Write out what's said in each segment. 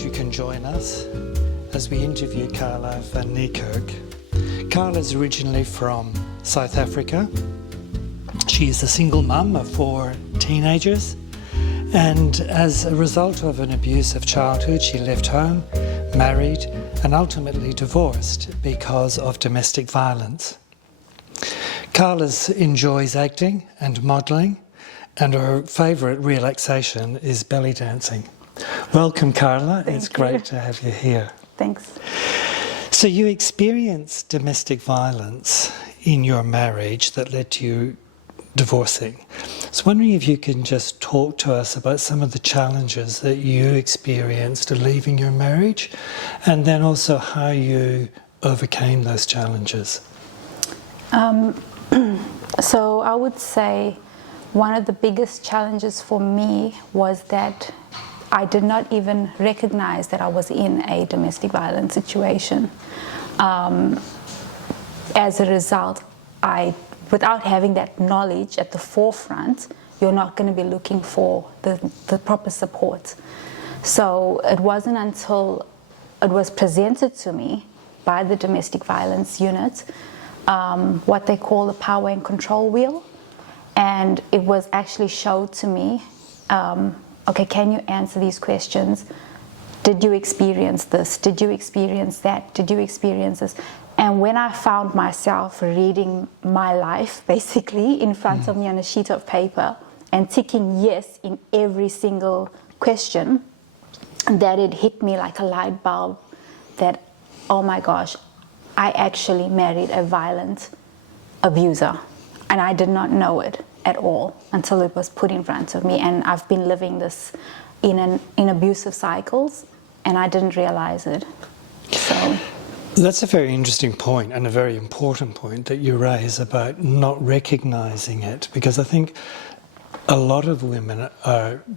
glad you can join us as we interview Carla van Niekerk. Carla is originally from South Africa. She is a single mum of 4 teenagers, and as a result of an abusive childhood, she left home, married, and ultimately divorced because of domestic violence. Carla enjoys acting and modelling, and her favourite relaxation is belly dancing. Welcome, Carla. It's great to have you here. Thanks. So you experienced domestic violence in your marriage that led to you divorcing. I was wondering if you can just talk to us about some of the challenges that you experienced leaving your marriage, and then also how you overcame those challenges. So I would say one of the biggest challenges for me was that I did not even recognize that I was in a domestic violence situation. As a result, without having that knowledge at the forefront, you're not going to be looking for the proper support. So it wasn't until it was presented to me by the domestic violence unit, what they call the power and control wheel, and it was actually showed to me, okay, can you answer these questions? Did you experience this? Did you experience that? Did you experience this? And when I found myself reading my life basically in front of me on a sheet of paper and ticking yes in every single question, that it hit me like a light bulb that, oh my gosh, I actually married a violent abuser, and I did not know it at all until it was put in front of me. And I've been living this in abusive cycles, and I didn't realize it. So that's a very interesting point, and a very important point that you raise about not recognizing it, because I think a lot of women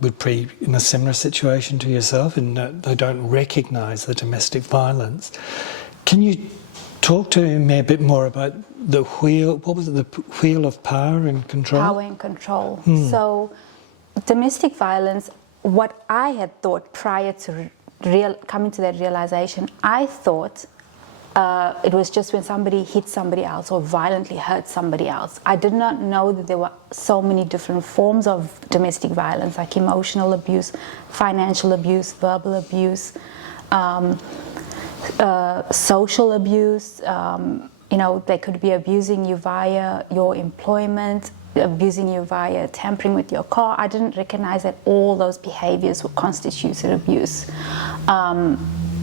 would be in a similar situation to yourself, in that they don't recognize the domestic violence. Can you talk to me a bit more about the wheel? What was it? The wheel of power and control? Power and control. So domestic violence, what I had thought prior to coming to that realization, I thought it was just when somebody hit somebody else or violently hurt somebody else. I did not know that there were so many different forms of domestic violence, like emotional abuse, financial abuse, verbal abuse, social abuse. They could be abusing you via your employment, abusing you via tampering with your car. I didn't recognize that all those behaviors constituted abuse.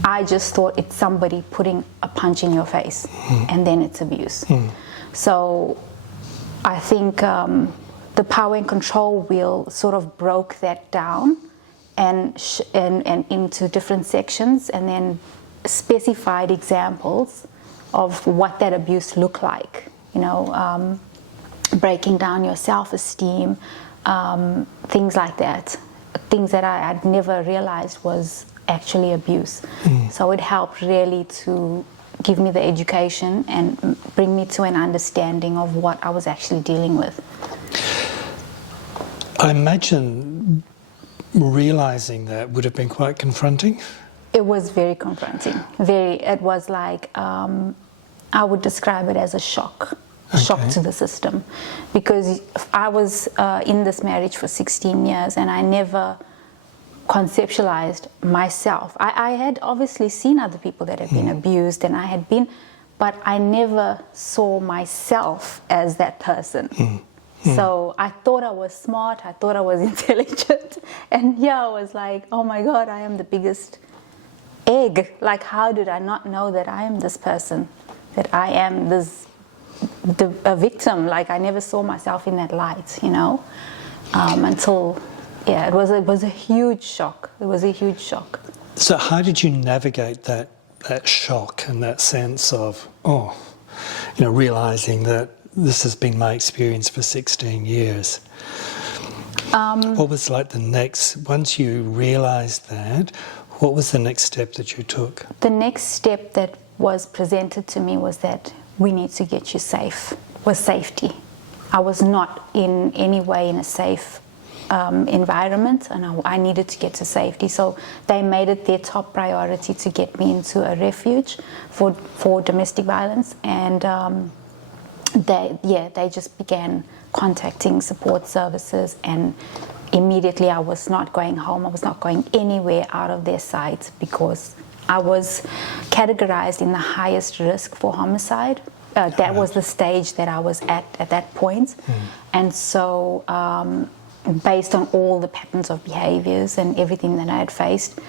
I just thought it's somebody putting a punch in your face, and then it's abuse. So I think the power and control wheel sort of broke that down and into different sections, and then specified examples of what that abuse looked like. Breaking down your self-esteem, things like that. Things that I'd never realized was actually abuse. So it helped really to give me the education and bring me to an understanding of what I was actually dealing with. I imagine realizing that would have been quite confronting. It was very confronting. It was like, I would describe it as a shock to the system, because I was in this marriage for 16 years and I never conceptualized myself. I had obviously seen other people that had been abused, and but I never saw myself as that person. So I thought I was smart, I thought I was intelligent, and I was like, oh my God, I am the biggest egg. Like, how did I not know that I am this person, that I am a victim? Like, I never saw myself in that light, until it was a huge shock. It was a huge shock. So how did you navigate that shock and that sense of, realizing that this has been my experience for 16 years? What was like the next, once you realized that, what was the next step that you took? The next step that was presented to me was that we need to get you safe, was safety. I was not in any way in a safe environment, and I needed to get to safety. So they made it their top priority to get me into a refuge for domestic violence, and they just began contacting support services, and immediately I was not going home. I was not going anywhere out of their sight because I was categorized in the highest risk for homicide. That was the stage that I was at that point. And so based on all the patterns of behaviors and everything that I had faced,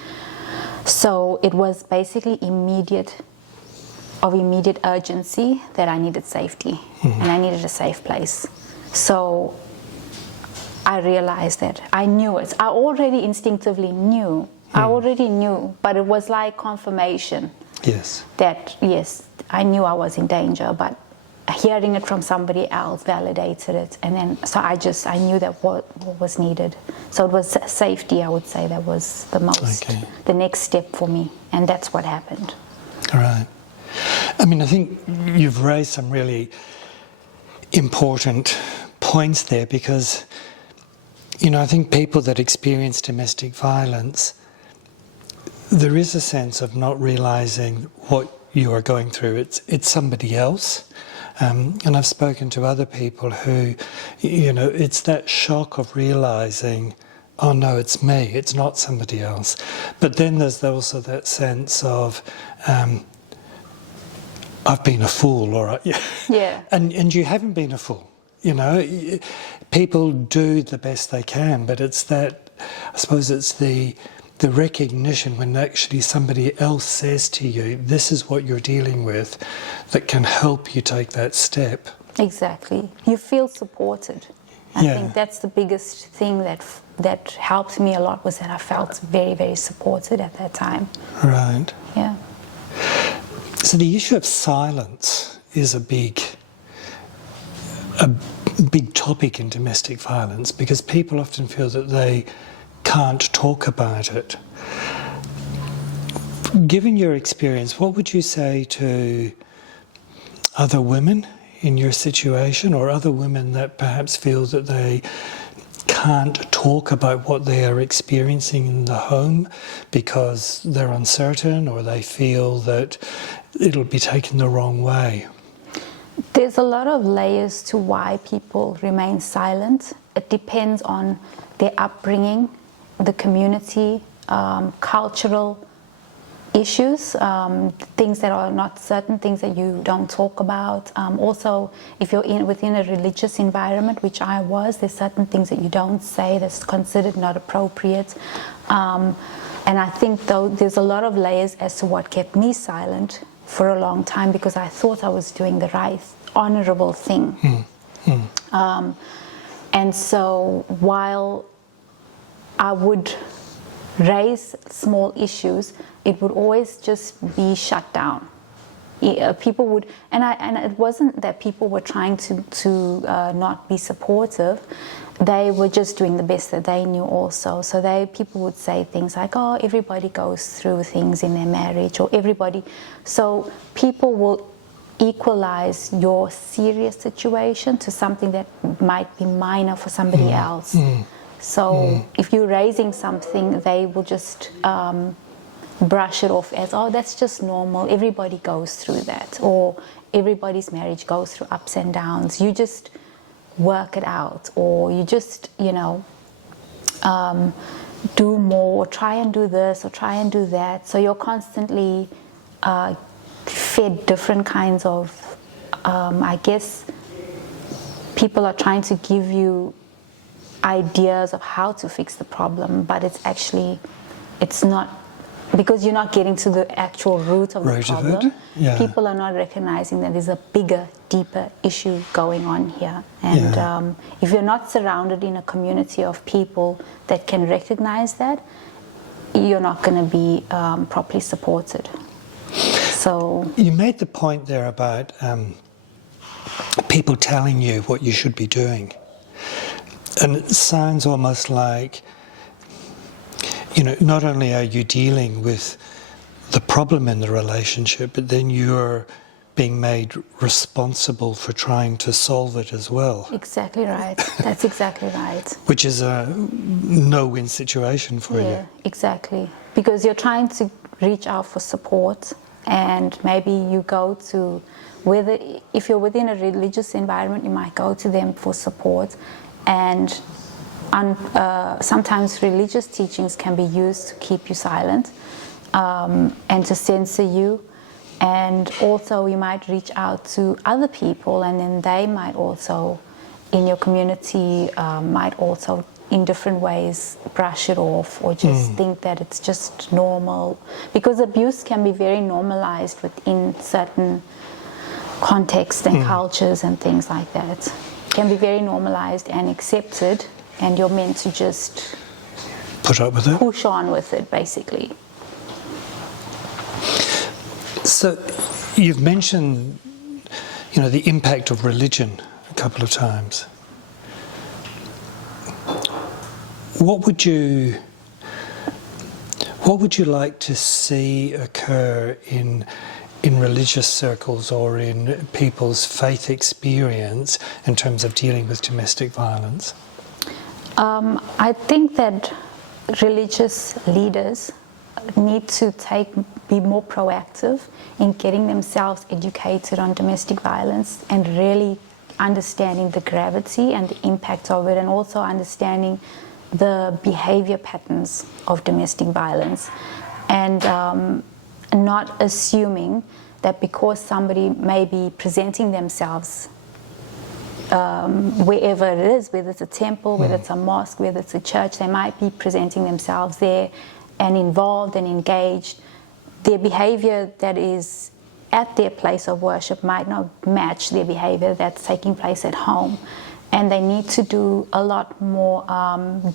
so it was basically immediate urgency that I needed safety, and I needed a safe place. So I realized that I knew it. I already instinctively knew. I already knew, but it was like confirmation. Yes. That, yes, I knew I was in danger, but hearing it from somebody else validated it. And then, so I knew that what was needed. So it was safety, I would say, that was the next step for me. And that's what happened. All right. I mean, I think you've raised some really important points there because, you know, I think people that experience domestic violence, there is a sense of not realising what you are going through. It's somebody else. And I've spoken to other people who, you know, it's that shock of realising, oh no, it's me, it's not somebody else. But then there's also that sense of, I've been a fool, all right? Yeah. And you haven't been a fool, you know. People do the best they can, but it's that, I suppose it's the recognition when actually somebody else says to you, this is what you're dealing with, that can help you take that step. Exactly. You feel supported. I think that's the biggest thing that helped me a lot, was that I felt very, very supported at that time. Right. Yeah. So the issue of silence is a big topic in domestic violence because people often feel that they can't talk about it. Given your experience, what would you say to other women in your situation, or other women that perhaps feel that they can't talk about what they are experiencing in the home because they're uncertain or they feel that it'll be taken the wrong way? There's a lot of layers to why people remain silent. It depends on their upbringing, the community, cultural issues, things that are not certain, things that you don't talk about. Also, if you're within a religious environment, which I was, there's certain things that you don't say that's considered not appropriate. And I think, though, there's a lot of layers as to what kept me silent for a long time, because I thought I was doing the right, honorable thing. And so while I would raise small issues, it would always just be shut down. People would, and it wasn't that people were trying to not be supportive. They were just doing the best that they knew also. So people would say things like, oh, everybody goes through things in their marriage, or everybody. So people will equalize your serious situation to something that might be minor for somebody else. So if you're raising something, they will just brush it off as, oh, that's just normal. Everybody goes through that. Or everybody's marriage goes through ups and downs. You just work it out. Or you just, do more, or try and do this, or try and do that. So you're constantly fed different kinds of, I guess, people are trying to give you ideas of how to fix the problem, but it's not, because you're not getting to the actual root of the problem. People are not recognizing that there's a bigger, deeper issue going on here. And if you're not surrounded in a community of people that can recognize that, you're not going to be properly supported. So you made the point there about people telling you what you should be doing. And it sounds almost like, not only are you dealing with the problem in the relationship, but then you're being made responsible for trying to solve it as well. Exactly right. That's exactly right. Which is a no-win situation for you. Yeah, exactly. Because you're trying to reach out for support, and maybe you go to, whether if you're within a religious environment, you might go to them for support, and sometimes religious teachings can be used to keep you silent and to censor you. And also you might reach out to other people, and then they might also, in your community, might also in different ways brush it off, or just think that it's just normal. Because abuse can be very normalized within certain contexts and cultures and things like that. It can be very normalized and accepted, and you're meant to just put up with it, push on with it, basically. So you've mentioned, the impact of religion a couple of times. What would you like to see occur in religious circles or in people's faith experience in terms of dealing with domestic violence? I think that religious leaders need to be more proactive in getting themselves educated on domestic violence, and really understanding the gravity and the impact of it, and also understanding the behavior patterns of domestic violence, and not assuming that because somebody may be presenting themselves wherever it is, whether it's a temple, whether it's a mosque, whether it's a church, they might be presenting themselves there and involved and engaged. Their behavior that is at their place of worship might not match their behavior that's taking place at home. And they need to do a lot more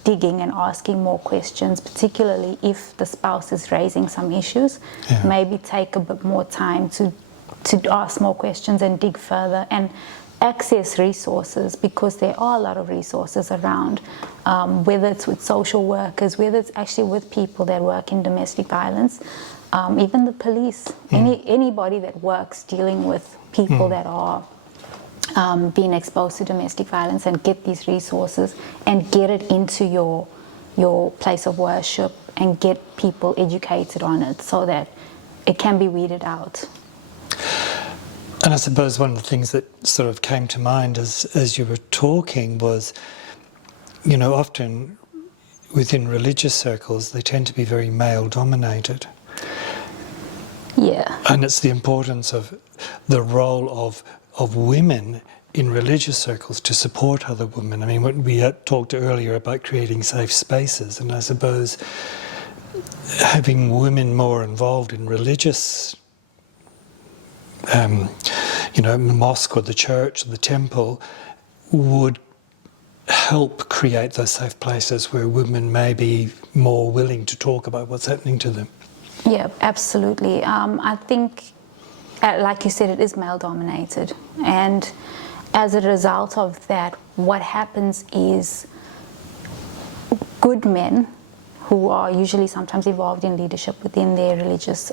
digging and asking more questions, particularly if the spouse is raising some issues. Yeah. Maybe take a bit more time to ask more questions and dig further, and access resources, because there are a lot of resources around, whether it's with social workers, whether it's actually with people that work in domestic violence, even the police, anybody that works dealing with people that are being exposed to domestic violence, and get these resources and get it into your place of worship and get people educated on it so that it can be weeded out. And I suppose one of the things that sort of came to mind as you were talking was, often within religious circles, they tend to be very male-dominated. Yeah. And it's the importance of the role of women in religious circles to support other women. I mean, when we talked earlier about creating safe spaces, and I suppose having women more involved in religious the mosque or the church or the temple would help create those safe places where women may be more willing to talk about what's happening to them. Yeah, absolutely. I think, like you said, it is male-dominated. And as a result of that, what happens is good men, who are usually sometimes involved in leadership within their religious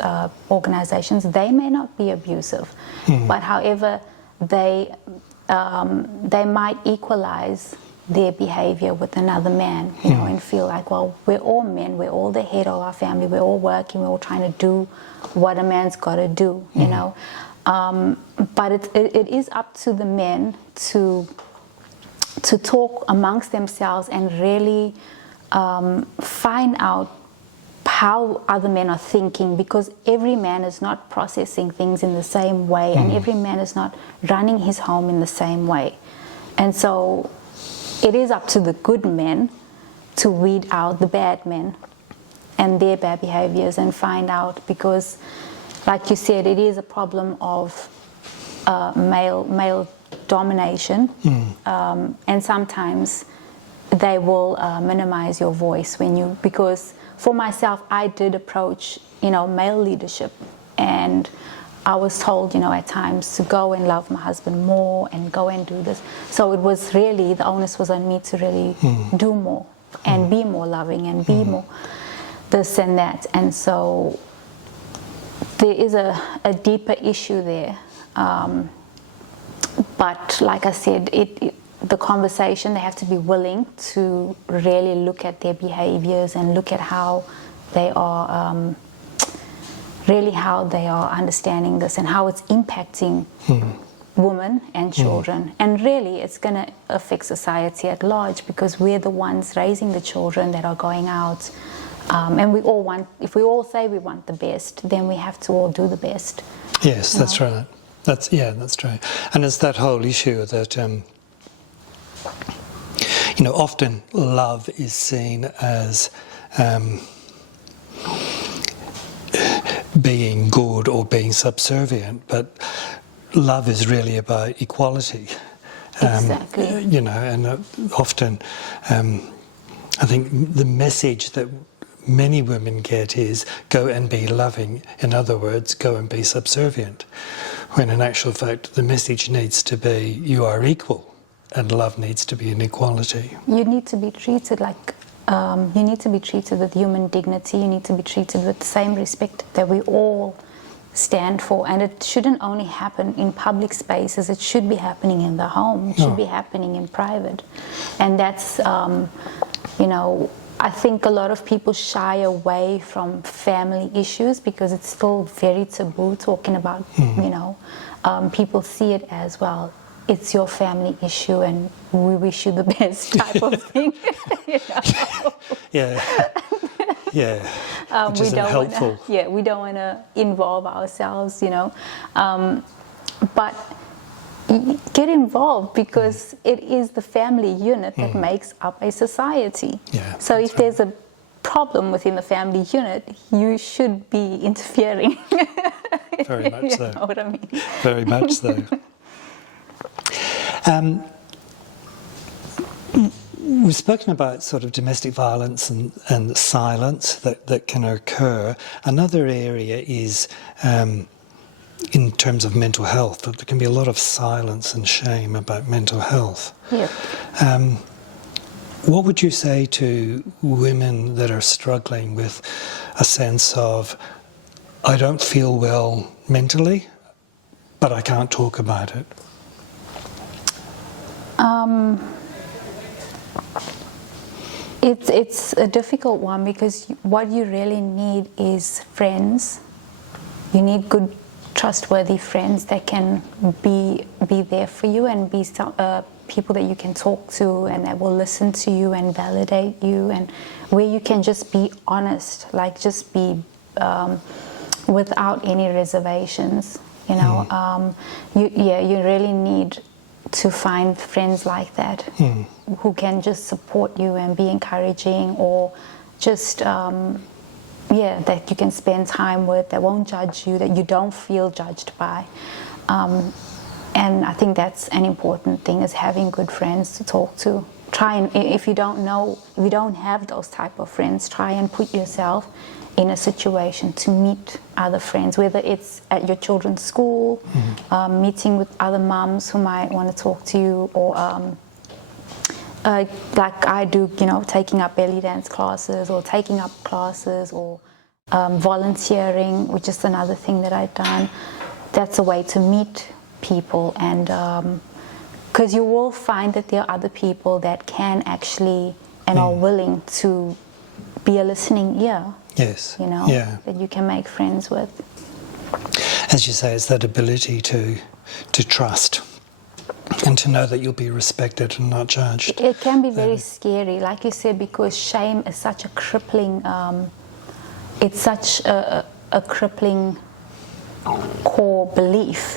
organizations, they may not be abusive, but however, they might equalize their behavior with another man, and feel like, well, we're all men, we're all the head of our family, we're all working, we're all trying to do what a man's got to do, But it is up to the men to talk amongst themselves and really find out how other men are thinking, because every man is not processing things in the same way, and every man is not running his home in the same way. And so it is up to the good men to weed out the bad men and their bad behaviors and find out, because like you said, it is a problem of male domination, and sometimes they will minimize your voice because for myself, I did approach, male leadership, and I was told, at times to go and love my husband more and go and do this. So it was really, the onus was on me to really do more and be more loving and be more this and that. And so there is a deeper issue there But like I said, the conversation, they have to be willing to really look at their behaviors and look at how they are, really how they are understanding this and how it's impacting women and children. And really, it's going to affect society at large, because we're the ones raising the children that are going out. And we all want, if we all say we want the best, then we have to all do the best. Yes, that's right. That's true. And it's that whole issue that, often love is seen as being good or being subservient, but love is really about equality. Exactly. And often I think the message that many women get is go and be loving. In other words, go and be subservient. When in actual fact, the message needs to be you are equal, and love needs to be an equality. You need to be treated like, you need to be treated with human dignity. You need to be treated with the same respect that we all stand for. And it shouldn't only happen in public spaces. It should be happening in the home. It should be happening in private. And that's, I think a lot of people shy away from family issues because it's still very taboo talking about, people see it as, well, it's your family issue and we wish you the best type of thing. Yeah. Which isn't helpful. We don't want to involve ourselves, but get involved, because it is the family unit that makes up a society. Yeah, so if there's a problem within the family unit, you should be interfering. Very much so. You know what I mean? Very much so. We've spoken about sort of domestic violence and silence that can occur. Another area is in terms of mental health, that there can be a lot of silence and shame about mental health. Yeah. What would you say to women that are struggling with a sense of, I don't feel well mentally, but I can't talk about it? It's a difficult one, because what you really need is friends. You need good, trustworthy friends that can be there for you and be people that you can talk to and that will listen to you and validate you, and where you can just be honest, like just be without any reservations. You really need to find friends like that who can just support you and be encouraging, or just that you can spend time with, that won't judge you, that you don't feel judged by. And I think that's an important thing, is having good friends to talk to. Try and, if you don't have those type of friends, try and put yourself in a situation to meet other friends, whether it's at your children's school, meeting with other mums who might want to talk to you, or like I do, taking up belly dance classes, or taking up classes, or volunteering, which is another thing that I've done. That's a way to meet people, and because you will find that there are other people that can actually and are willing to be a listening ear. Yes. That you can make friends with. As you say, it's that ability to trust and to know that you'll be respected and not judged. It can be very scary, like you said, because shame is such a crippling, it's such a crippling core belief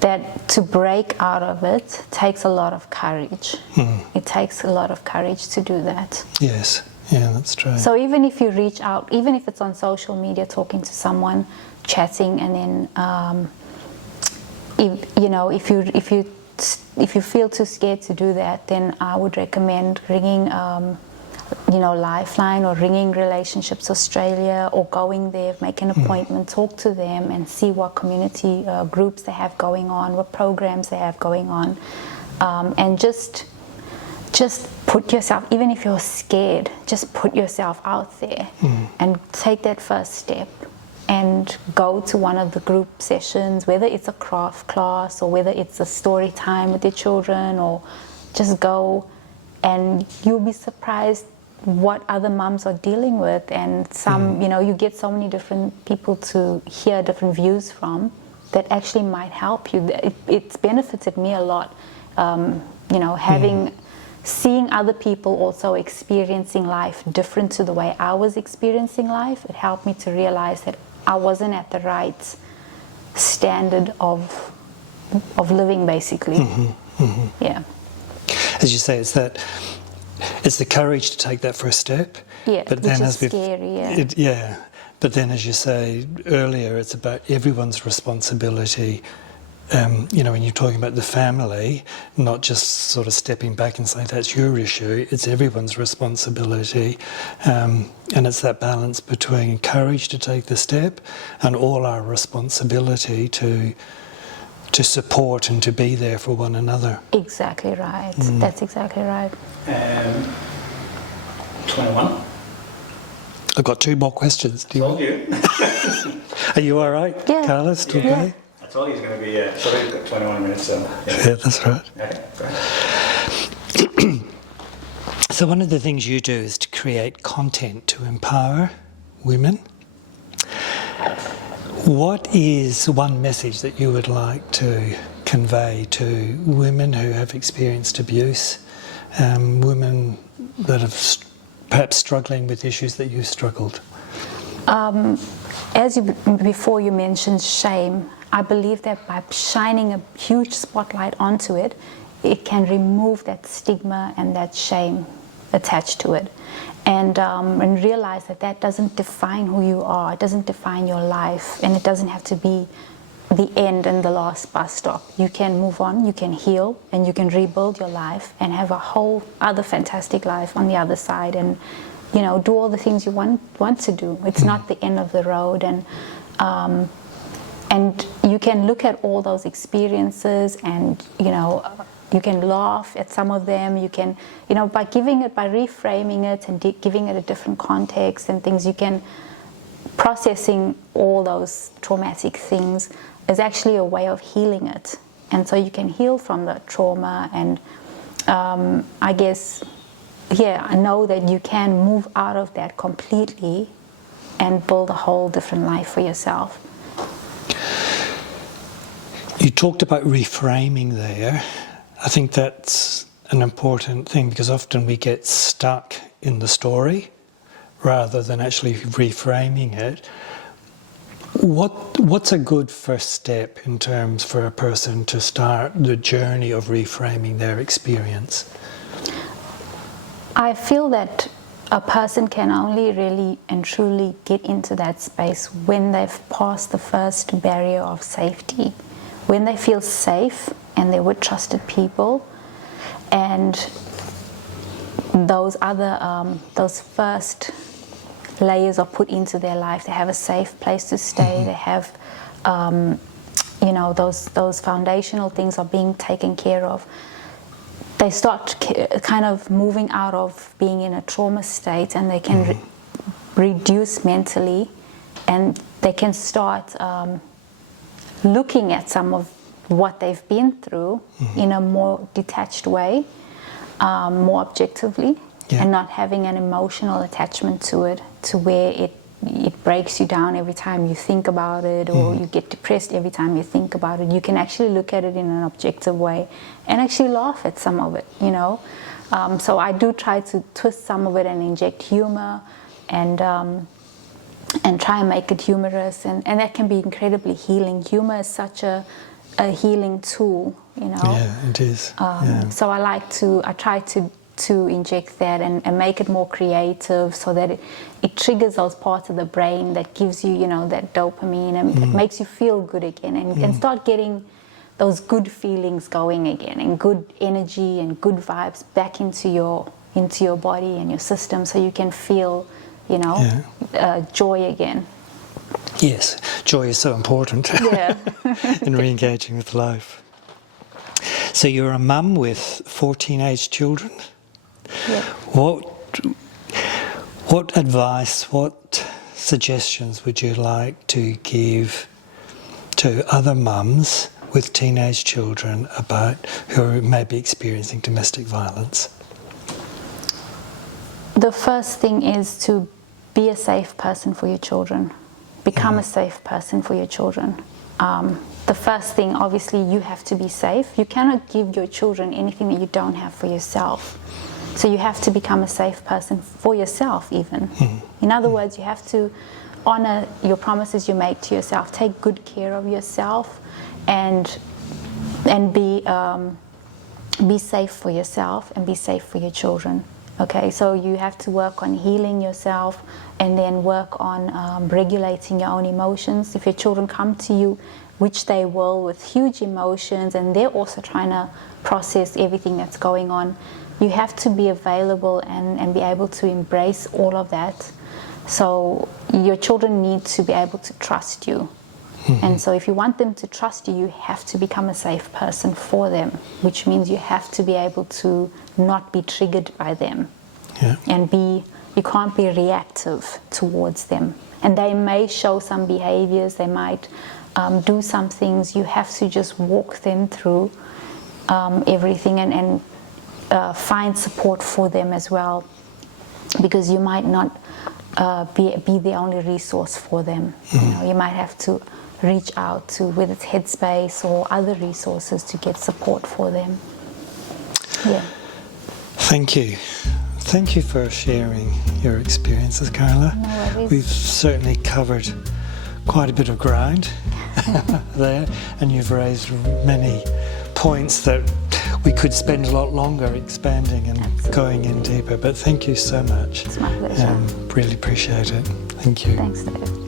that to break out of it takes a lot of courage. It takes a lot of courage to do that. Yes. Yeah, that's true. So even if you reach out, even if it's on social media, talking to someone, chatting, and then if you feel too scared to do that, then I would recommend ringing Lifeline, or ringing Relationships Australia, or going there, make an appointment, talk to them, and see what community groups they have going on, what programs they have going on, and just put yourself, even if you're scared, just put yourself out there and take that first step and go to one of the group sessions, whether it's a craft class or whether it's a story time with your children, or just go, and you'll be surprised what other mums are dealing with. And some, you know, you get so many different people to hear different views from that actually might help you. It's benefited me a lot, you know, seeing other people also experiencing life different to the way I was experiencing life. It helped me to realize that I wasn't at the right standard of living, basically. Yeah. As you say, it's the courage to take that first step. Yeah, but then, which is scary. Yeah. But then, as you say earlier, it's about everyone's responsibility. You know, when you're talking about the family, not just sort of stepping back and saying that's your issue, it's everyone's responsibility. And it's that balance between courage to take the step and all our responsibility to support and to be there for one another. Exactly right. That's exactly right. 21. I've got 2 more questions. Do you Told you. Are you all right, Yeah. Carla? Still Yeah. okay? I told you it's going to be, so we've got 21 minutes. Yeah, that's right. Okay, great. So one of the things you do is to create content to empower women. What is one message that you would like to convey to women who have experienced abuse, women that have perhaps struggling with issues that you've struggled? Before you mentioned shame, I believe that by shining a huge spotlight onto it, it can remove that stigma and that shame attached to it. And realize that doesn't define who you are, it doesn't define your life, and it doesn't have to be the end and the last bus stop. You can move on, you can heal, and you can rebuild your life and have a whole other fantastic life on the other side, and, you know, do all the things you want to do. It's not the end of the road. And you can look at all those experiences and, you know, you can laugh at some of them. You can, you know, by reframing it and giving it a different context and things, you can, processing all those traumatic things is actually a way of healing it. And so you can heal from the trauma, and I guess, yeah, I know that you can move out of that completely and build a whole different life for yourself. You talked about reframing there. I think that's an important thing, because often we get stuck in the story rather than actually reframing it. What's a good first step in terms for a person to start the journey of reframing their experience? I feel that a person can only really and truly get into that space when they've passed the first barrier of safety, when they feel safe and they're with trusted people, and those first layers are put into their life. They have a safe place to stay. They have, you know, those foundational things are being taken care of. They start kind of moving out of being in a trauma state, and they can reduce mentally, and they can start looking at some of what they've been through in a more detached way, more objectively, and not having an emotional attachment to it, to where it breaks you down every time you think about it, or you get depressed every time you think about it. You can actually look at it in an objective way and actually laugh at some of it, you know. So I do try to twist some of it and inject humor and try and make it humorous, and that can be incredibly healing. Humor is such a healing tool, you know. Yeah, it is. So I try to inject that and make it more creative, so that it triggers those parts of the brain that gives you, you know, that dopamine, and it makes you feel good again, and start getting those good feelings going again, and good energy and good vibes back into your body and your system, so you can feel, you know, joy again. Yes, joy is so important in re-engaging with life. So you're a mum with 4 teenage children. Yep. What advice, what suggestions would you like to give to other mums with teenage children about who may be experiencing domestic violence? The first thing is to be a safe person for your children. Become a safe person for your children. The first thing, obviously, you have to be safe. You cannot give your children anything that you don't have for yourself. So you have to become a safe person for yourself even. In other words, you have to honor your promises you make to yourself. Take good care of yourself and be safe for yourself and be safe for your children. Okay, so you have to work on healing yourself and then work on regulating your own emotions. If your children come to you, which they will, with huge emotions, and they're also trying to process everything that's going on, you have to be available and be able to embrace all of that. So your children need to be able to trust you. And so if you want them to trust you, you have to become a safe person for them, which means you have to be able to not be triggered by them. And you can't be reactive towards them. And they may show some behaviors, they might do some things. You have to just walk them through everything and find support for them as well, because you might not be the only resource for them. You might have to reach out to, whether it's Headspace or other resources, to get support for them. Thank you. Thank you for sharing your experiences, Carla. No worries. We've certainly covered quite a bit of ground there, and you've raised many points that we could spend a lot longer expanding and going in deeper. But thank you so much. It's my pleasure. Really appreciate it. Thank you. Thanks, David.